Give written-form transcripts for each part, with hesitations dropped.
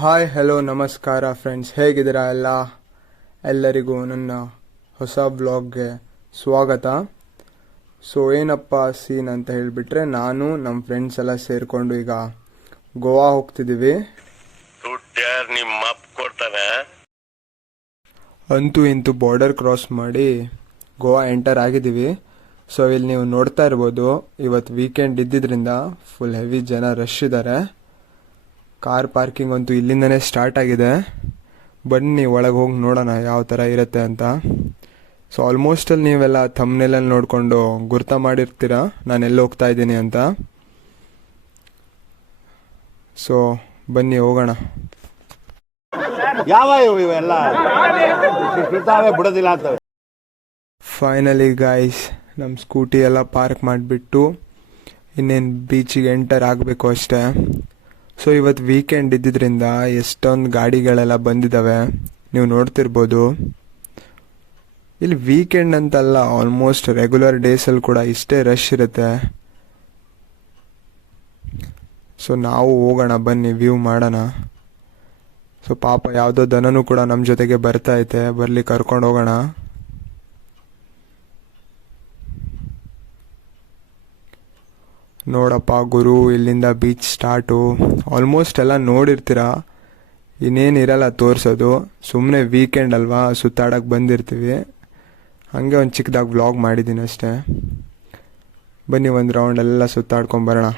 Hi hello ನಮಸ್ಕಾರ friends, ಹೇಗಿದ್ದೀರಾ ಎಲ್ಲರಿಗೂ ನನ್ನ ಹೊಸ ಬ್ಲಾಗ್ಗೆ ಸ್ವಾಗತ. ಸೊ ಏನಪ್ಪ ಸೀನ್ ಅಂತ ಹೇಳಿಬಿಟ್ರೆ, ನಾನು ನಮ್ಮ ಫ್ರೆಂಡ್ಸ್ ಎಲ್ಲ ಸೇರಿಕೊಂಡು ಈಗ ಗೋವಾ ಹೋಗ್ತಿದ್ದೀವಿ. ಅಂತೂ ಇಂತೂ ಬಾರ್ಡರ್ ಕ್ರಾಸ್ ಮಾಡಿ ಗೋವಾ ಎಂಟರ್ ಆಗಿದ್ದೀವಿ. ಸೊ ಇಲ್ಲಿ ನೀವು ನೋಡ್ತಾ ಇರ್ಬೋದು, ಇವತ್ತು ವೀಕೆಂಡ್ ಇದ್ದಿದ್ದರಿಂದ ಫುಲ್ ಹೆವಿ ಜನ ರಶ್ ಇದ್ದಾರೆ. ಕಾರ್ ಪಾರ್ಕಿಂಗ್ ಅಂತೂ ಇಲ್ಲಿಂದನೇ ಸ್ಟಾರ್ಟ್ ಆಗಿದೆ. ಬನ್ನಿ ಒಳಗೆ ಹೋಗಿ ನೋಡೋಣ ಯಾವ ಥರ ಇರುತ್ತೆ ಅಂತ. ಸೊ ಆಲ್ಮೋಸ್ಟ್ ಅಲ್ಲಿ ನೀವೆಲ್ಲ ಥಂಬ್ನೇಲಲ್ಲಿ ನೋಡಿಕೊಂಡು ಗುರ್ತ ಮಾಡಿರ್ತೀರ ನಾನು ಎಲ್ಲಿ ಹೋಗ್ತಾ ಇದ್ದೀನಿ ಅಂತ. ಸೊ ಬನ್ನಿ ಹೋಗೋಣ. ಫೈನಲಿ ಗಾಯ್ಸ್, ನಮ್ಮ ಸ್ಕೂಟಿ ಎಲ್ಲ ಪಾರ್ಕ್ ಮಾಡಿಬಿಟ್ಟು ಇನ್ನೇನು ಬೀಚಿಗೆ ಎಂಟರ್ ಆಗಬೇಕು ಅಷ್ಟೇ. ಸೊ ಇವತ್ತು ವೀಕೆಂಡ್ ಇದ್ದಿದ್ದರಿಂದ ಎಷ್ಟೊಂದು ಗಾಡಿಗಳೆಲ್ಲ ಬಂದಿದ್ದಾವೆ, ನೀವು ನೋಡ್ತಿರ್ಬೋದು. ಇಲ್ಲಿ ವೀಕೆಂಡ್ ಅಂತಲ್ಲ, ಆಲ್ಮೋಸ್ಟ್ ರೆಗ್ಯುಲರ್ ಡೇಸಲ್ಲಿ ಕೂಡ ಇಷ್ಟೇ ರಶ್ ಇರುತ್ತೆ. ಸೊ ನಾವು ಹೋಗೋಣ ಬನ್ನಿ, ವ್ಯೂ ಮಾಡೋಣ. ಸೊ ಪಾಪ ಯಾವುದೋ ದನನೂ ಕೂಡ ನಮ್ಮ ಜೊತೆಗೆ ಬರ್ತಾ ಐತೆ, ಬರಲಿ ಕರ್ಕೊಂಡು ಹೋಗೋಣ. ನೋಡಪ್ಪ ಗುರು, ಇಲ್ಲಿಂದ ಬೀಚ್ ಸ್ಟಾರ್ಟು. ಆಲ್ಮೋಸ್ಟ್ ಎಲ್ಲ ನೋಡಿರ್ತೀರ, ಇನ್ನೇನಿರಲ್ಲ ತೋರಿಸೋದು. ಸುಮ್ಮನೆ ವೀಕೆಂಡ್ ಅಲ್ವಾ, ಸುತ್ತಾಡಕ್ಕೆ ಬಂದಿರ್ತೀವಿ, ಹಾಗೆ ಒಂದು ಚಿಕ್ಕದಾಗಿ ವ್ಲಾಗ್ ಮಾಡಿದ್ದೀನಿ ಅಷ್ಟೇ. ಬನ್ನಿ ಒಂದು ರೌಂಡ್ ಎಲ್ಲ ಸುತ್ತಾಡ್ಕೊಂಬರೋಣ.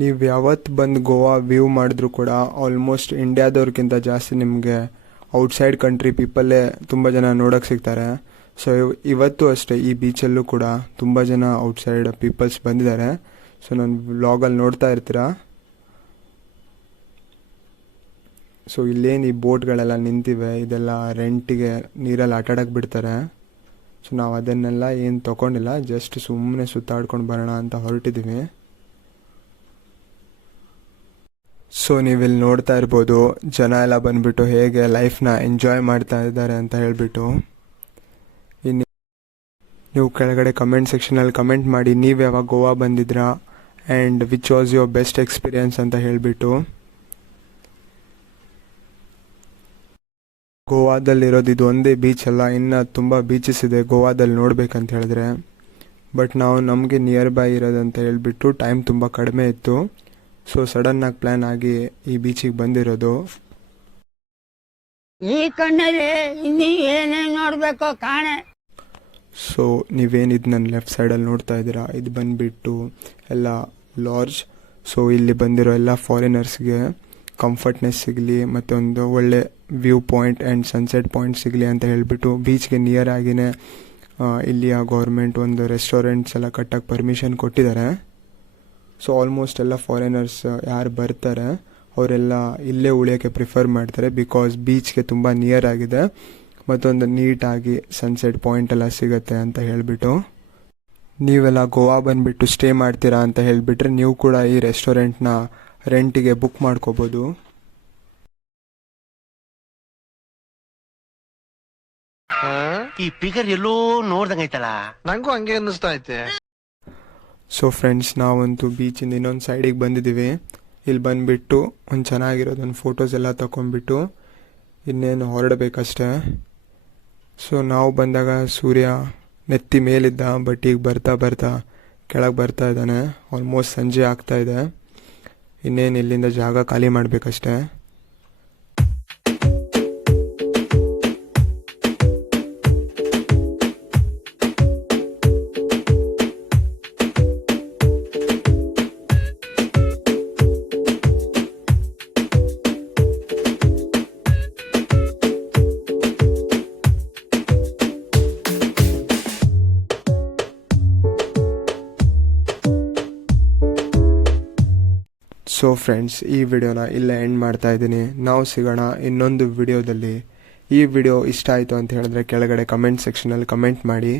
ನೀವು ಯಾವತ್ತು ಬಂದು ಗೋವಾ ವ್ಯೂ ಮಾಡಿದ್ರು ಕೂಡ ಆಲ್ಮೋಸ್ಟ್ ಇಂಡಿಯಾದವ್ರಿಗಿಂತ ಜಾಸ್ತಿ ನಿಮಗೆ ಔಟ್ಸೈಡ್ ಕಂಟ್ರಿ ಪೀಪಲ್ಲೇ ತುಂಬ ಜನ ನೋಡೋಕ್ಕೆ ಸಿಗ್ತಾರೆ. ಸೊ ಇವತ್ತು ಅಷ್ಟೇ ಈ ಬೀಚಲ್ಲೂ ಕೂಡ ತುಂಬ ಜನ ಔಟ್ಸೈಡ್ ಪೀಪಲ್ಸ್ ಬಂದಿದ್ದಾರೆ. ಸೊ ನಾನು ವ್ಲಾಗಲ್ಲಿ ನೋಡ್ತಾ ಇರ್ತೀರ. ಸೊ ಇಲ್ಲೇನು ಈ ಬೋಟ್ಗಳೆಲ್ಲ ನಿಂತಿವೆ, ಇದೆಲ್ಲ ರೆಂಟಿಗೆ ನೀರಲ್ಲಿ ಆಟಾಡಕ್ಕೆ ಬಿಡ್ತಾರೆ. ಸೊ ನಾವು ಅದನ್ನೆಲ್ಲ ಏನು ತೊಗೊಂಡಿಲ್ಲ, ಜಸ್ಟ್ ಸುಮ್ಮನೆ ಸುತ್ತಾಡ್ಕೊಂಡು ಬರೋಣ ಅಂತ ಹೊರಟಿದ್ದೀವಿ. ಸೊ ನೀವಿಲ್ಲಿ ನೋಡ್ತಾ ಇರ್ಬೋದು, ಜನ ಎಲ್ಲ ಬಂದ್ಬಿಟ್ಟು ಹೇಗೆ ಲೈಫ್ನ ಎಂಜಾಯ್ ಮಾಡ್ತಾ ಇದ್ದಾರೆ ಅಂತ ಹೇಳ್ಬಿಟ್ಟು. ನೀವು ಕೆಳಗಡೆ ಕಮೆಂಟ್ ಸೆಕ್ಷನಲ್ಲಿ ಕಮೆಂಟ್ ಮಾಡಿ, ನೀವು ಯಾವಾಗ ಗೋವಾ ಬಂದಿದ್ರಾ and which was your best experience ಅಂತ ಹೇಳಿಬಿಟ್ಟು. ಗೋವಾದಲ್ಲಿರೋದು ಇದು ಒಂದೇ ಬೀಚ್ ಅಲ್ಲ, ಇನ್ನು ತುಂಬ ಬೀಚಸ್ ಇದೆ ಗೋವಾದಲ್ಲಿ ನೋಡ್ಬೇಕಂತ ಹೇಳಿದ್ರೆ. ಬಟ್ ನಾವು ನಮಗೆ ನಿಯರ್ ಬೈ ಇರೋದಂತ ಹೇಳಿಬಿಟ್ಟು ಟೈಮ್ ತುಂಬ ಕಡಿಮೆ ಇತ್ತು. ಸೊ ಸಡನ್ನಾಗಿ ಪ್ಲ್ಯಾನ್ ಆಗಿ ಈ ಬೀಚಿಗೆ ಬಂದಿರೋದು. ಈ ಕಣ್ಣಲ್ಲಿ ಇನ್ನೂ ಏನೇನು ನೋಡಬೇಕೋ ಕಾಣೆ. ಸೊ ನೀವೇನಿದು ನನ್ನ ಲೆಫ್ಟ್ ಸೈಡಲ್ಲಿ ನೋಡ್ತಾ ಇದ್ದೀರಾ, ಇದು ಬಂದುಬಿಟ್ಟು ಎಲ್ಲ ಲಾಡ್ಜ್. ಸೊ ಇಲ್ಲಿ ಬಂದಿರೋ ಎಲ್ಲ ಫಾರಿನರ್ಸ್ಗೆ ಕಂಫರ್ಟ್ನೆಸ್ ಸಿಗಲಿ ಮತ್ತು ಒಂದು ಒಳ್ಳೆ view point and sunset point ಸಿಗಲಿ ಅಂತ ಹೇಳಿಬಿಟ್ಟು ಬೀಚ್ಗೆ ನಿಯರ್ ಆಗಿಯೇ ಇಲ್ಲಿಯ ಗೌರ್ಮೆಂಟ್ ಒಂದು ರೆಸ್ಟೋರೆಂಟ್ಸ್ ಎಲ್ಲ ಕಟ್ಟೋಕ್ಕೆ ಪರ್ಮಿಷನ್ ಕೊಟ್ಟಿದ್ದಾರೆ. ಸೊ ಆಲ್ಮೋಸ್ಟ್ ಎಲ್ಲ ಫಾರಿನರ್ಸ್ ಯಾರು ಬರ್ತಾರೆ ಅವರೆಲ್ಲ ಇಲ್ಲೇ ಉಳಿಯೋಕ್ಕೆ ಪ್ರಿಫರ್ ಮಾಡ್ತಾರೆ, ಬಿಕಾಸ್ ಬೀಚ್ಗೆ ತುಂಬ ನಿಯರ್ ಆಗಿದೆ ಮತ್ತೊಂದು ನೀಟಾಗಿ ಸನ್ಸೆಟ್ ಪಾಯಿಂಟ್ ಎಲ್ಲ ಸಿಗುತ್ತೆ ಅಂತ ಹೇಳಿಬಿಟ್ಟು. ನೀವೆಲ್ಲ ಗೋವಾ ಬಂದುಬಿಟ್ಟು ಸ್ಟೇ ಮಾಡ್ತೀರಾ ಅಂತ ಹೇಳಿಬಿಟ್ರೆ ನೀವು ಕೂಡ ಈ ರೆಸ್ಟೋರೆಂಟ್ನ ರೆಂಟಿಗೆ ಬುಕ್ ಮಾಡ್ಕೋಬೋದು. ಈ ಫಿಗರ್ ಎಲ್ಲೋ ನೋಡ್ದಂಗೈತಲ್ಲ, ನಂಗೂ ಹಂಗೆ ಅನ್ನಿಸ್ತಾ ಐತೆ. ಸೊ ಫ್ರೆಂಡ್ಸ್, ನಾವಂತೂ ಬೀಚಿಂದ ಇನ್ನೊಂದು ಸೈಡಿಗೆ ಬಂದಿದ್ದೀವಿ. ಇಲ್ಲಿ ಬಂದುಬಿಟ್ಟು ಒಂದು ಚೆನ್ನಾಗಿರೋದೊಂದು ಫೋಟೋಸ್ ಎಲ್ಲ ತಗೊಂಡ್ಬಿಟ್ಟು ಇನ್ನೇನು ಹೊರಡಬೇಕಷ್ಟೇ. ಸೊ ನಾವು ಬಂದಾಗ ಸೂರ್ಯ ನೆತ್ತಿ ಮೇಲಿದ್ದ, ಬಟ್ ಈಗ ಬರ್ತಾ ಬರ್ತಾ ಕೆಳಗೆ ಬರ್ತಾ ಇದ್ದಾನೆ. ಆಲ್ಮೋಸ್ಟ್ ಸಂಜೆ ಆಗ್ತಾ ಇದೆ, ಇನ್ನೇನು ಇಲ್ಲಿಂದ ಜಾಗ ಖಾಲಿ ಮಾಡಬೇಕಷ್ಟೇ. ಸೊ ಫ್ರೆಂಡ್ಸ್, ಈ ವಿಡಿಯೋನ ಇಲ್ಲೇ ಎಂಡ್ ಮಾಡ್ತಾ ಇದ್ದೀನಿ. ನಾವು ಸಿಗೋಣ ಇನ್ನೊಂದು ವಿಡಿಯೋದಲ್ಲಿ. ಈ ವಿಡಿಯೋ ಇಷ್ಟ ಆಯಿತು ಅಂತ ಹೇಳಿದ್ರೆ ಕೆಳಗಡೆ ಕಮೆಂಟ್ ಸೆಕ್ಷನಲ್ಲಿ ಕಮೆಂಟ್ ಮಾಡಿ,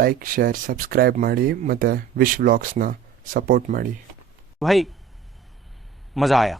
ಲೈಕ್ ಶೇರ್ ಸಬ್ಸ್ಕ್ರೈಬ್ ಮಾಡಿ ಮತ್ತು ವಿಶ್ ವ್ಲಾಗ್ಸ್ನ ಸಪೋರ್ಟ್ ಮಾಡಿ. ಭಾई ಮಜಾ ಆಯಾ.